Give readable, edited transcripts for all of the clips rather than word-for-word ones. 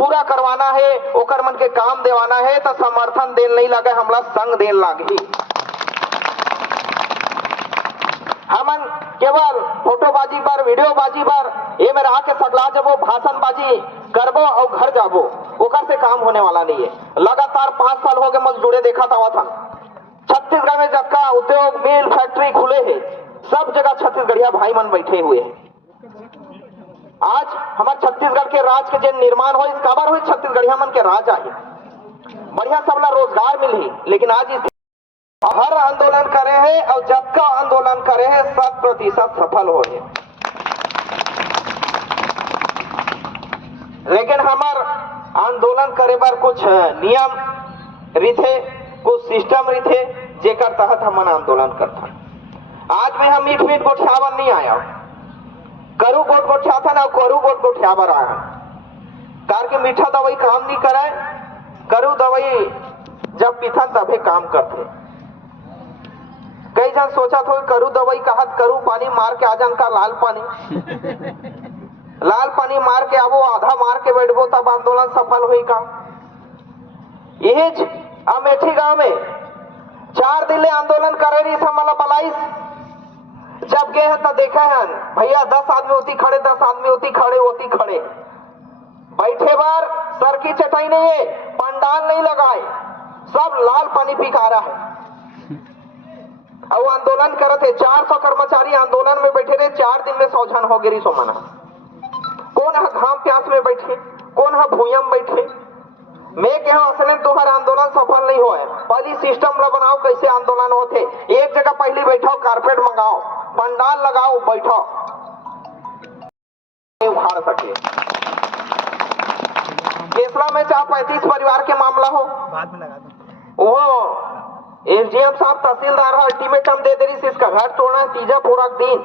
पूरा करवाना है, ओकर मन के काम देवाना है तो समर्थन देन नहीं लगे, हमला संग देन लागे। हमन केवल फोटोबाजी पर, वीडियोबाजी पर ये में रहा के सगला जबो भाषणबाजी करबो और घर जाबो, ओकर से काम होने वाला नहीं है। लगातार 5 साल हो गए मजदूरे देखा था छत्तीसगढ़ में जक्का उद्योग मिल फैक्ट्री खुले हैं, सब जगह छत्तीसगढ़िया भाई मन बैठे हुए हैं। आज हमारे छत्तीसगढ़ के राज के जो निर्माण हो, इस काबर हुई छत्तीसगढ़िया मन के राज आए, बढ़िया सबला रोजगार मिली। लेकिन आज इस हर आंदोलन करे है और जब का आंदोलन करे है 100% सफल हो है। लेकिन हमार आंदोलन करे बार कुछ नियम रीथे, कुछ सिस्टम रीथे, जेकर तहत हमन आंदोलन करता। आज में हम मीठ मीठ गोठियावर नहीं आया, करू गोट गोठिया था ना, करू गोट गोठियावर आया। कार के मीठा दवाई काम नहीं करे, करू दवाई जब पीथन तभी काम करते। कई जन सोचा था करू दवाई कहत करू पानी मार के आजन का लाल पानी लाल पानी मार के आवो, आधा मार के बैठबो तब आंदोलन सफल हुई का। यही अमेठी गांव में 4 दिन ले आंदोलन करे रही समला बलाइस। जब गए हैं तो देखा है भैया 10 आदमी होती खड़े, 10 आदमी होती खड़े बैठे बार सर की चटाई नहीं है, पंडाल नहीं लगाए, सब लाल पानी पिका रहा है और आंदोलन करते। 400 कर्मचारी आंदोलन में बैठे रहे। 4 दिन में 100 जन हो गई सोमना। कौन है घाम प्यास में बैठे, कौन है भूयम बैठे। मैं कहा असले तुम्हार आंदोलन सफल नहीं हुआ है। पहली सिस्टम ला बनाओ कैसे आंदोलन होते। एक जगह पहली बैठाओ, कारपेट मंगाओ, पंडाल लगाओ, बैठो, उखाड़ सके। केसला में 35 परिवार के मामला हो, बाद में लगा दो। वो एसडीएम साहब तहसीलदार अल्टीमेटम दे दे रही, इसका घर तोड़ना है, तीजा पूरा दिन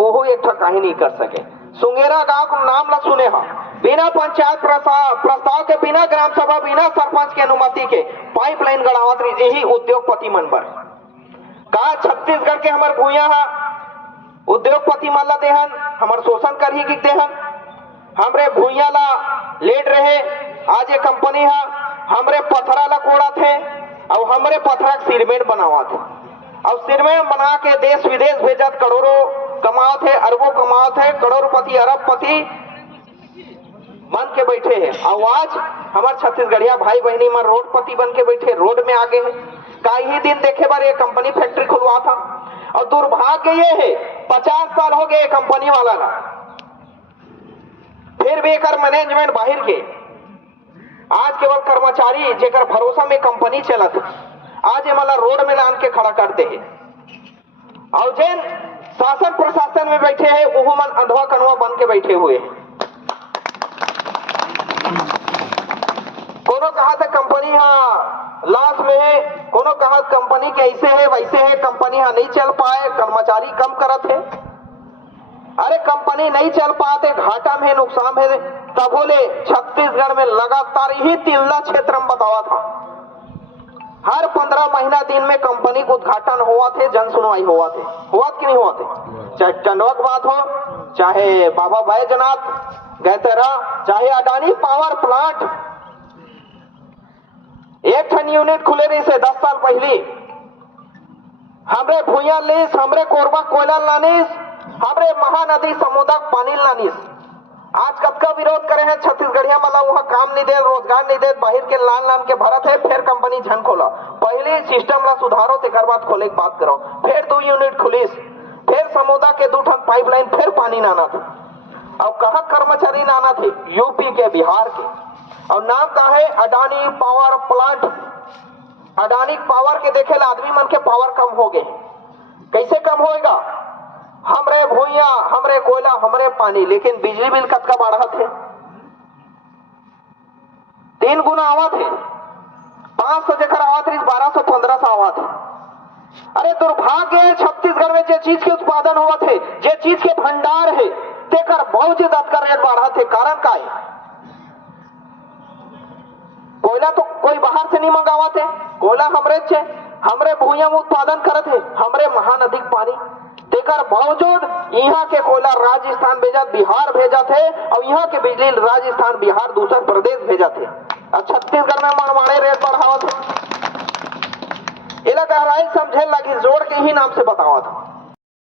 वो एक कहीं नहीं कर सके। सुंगेरा गांव का नाम ला सुने हो, बिना पंचायत प्रस्ताव के, बिना ग्राम सभा, बिना सरपंच के अनुमति के पाइपलाइन गड़ावत रही। यही उद्योगपति मन पर का छत्तीसगढ़ के हमार भूया है, उद्योगपति मन ला देहन, हमार शोषण कर ही देहन, हमरे भूया ला लेट रहे। आज ये कंपनी है हमरे पथरा ला कोड़ा थे और हमरे पथरा सीमेंट बनावा थे और सीमेंट बना के देश विदेश भेजत, करोड़ों कमाओ थे, अरबों कमाओ थे, करोड़पति अरबपति बन के बैठे हैं। और आज हमारे छत्तीसगढ़िया भाई बहनी में रोडपति बन के बैठे, रोड में आगे है। का ही दिन देखे बार ये कंपनी फैक्ट्री खुलवा था और दुर्भाग्य ये है 50 साल हो गए कंपनी वाला ला, फिर भी एक मैनेजमेंट बाहर के। आज केवल कर्मचारी जेकर भरोसा में कंपनी चलत, आज ये मला रोड में लान के खड़ा करते हैं। और जिन शासन प्रशासन में बैठे हैं वो मन अंधवा कनवा बन के बैठे हुए हैं। कोनो कहा था कंपनी लॉस में है, कोनो कहा कंपनी के ऐसे है वैसे है, कंपनी नहीं चल पाए, कर्मचारी कम करत है। अरे कंपनी नहीं चल पाते, घाटा में नुकसान है, तब बोले छत्तीसगढ़ में लगातार ही तिल्ला क्षेत्र में बतावा था हर 15 महीना दिन में कंपनी को उद्घाटन हुआ थे, जन सुनवाई हुआ थे, हुआ कि नहीं हुआ थे। चाहे टंडवत बात हो, चाहे बाबा बैजनाथ गैतेरा, चाहे अडानी पावर प्लांट, एक ठन यूनिट खुले रही से 10 साल पहले। हमरे भूया लिस, हमरे कोरबा कोयला लानिस, हमरे महानदी समुद्र पानी लानिस। आज कब का विरोध करे हैं छत्तीसगढ़िया वाला, वहां काम नहीं दे, रोजगार नहीं दे, बाहर के लान के भरत है, फिर कंपनी झन खोला। पहले सिस्टम ला सुधारो, तेकर बाद खोले की बात करो। फिर 2 यूनिट खुलिस, फिर समुद्र के 2 ठन पाइपलाइन, फिर पानी नाना था। और कहा कर्मचारी नाना थे, यूपी के, बिहार के, और नाम का है Adani power plant. Adani power के देखे आदमी मन के पावर कम हो गए। कैसे कम होएगा? हमरे भूया, हमरे कोयला, हमरे पानी, लेकिन बिजली बिल कब का बढ़ा थे? 3 गुना आवा थे। 500 जगह आवा थे, 1200-1500 आवा थे। अरे दुर्भाग्य छत्तीसगढ़ में जे चीज के उत्पादन हुआ थे, जे चीज के भंडार है, तेकर बहुत ज्यादा कर रेट बढ़ा थे। कारण का है? कोयला तो कोई बाहर से नहीं मंगावा थे, कोयला हमरे भूया में उत्पादन करत है, हमरे महानदी पानी, तेकर बावजूद यहाँ के कोयला राजस्थान भेजा, बिहार भेजा थे, और यहाँ के बिजली राजस्थान बिहार दूसरा प्रदेश भेजा थे, और छत्तीसगढ़ में मनमाने रेट बढ़ावा थे। इला गहराई समझे लगी, जोड़ के ही नाम से बतावा था।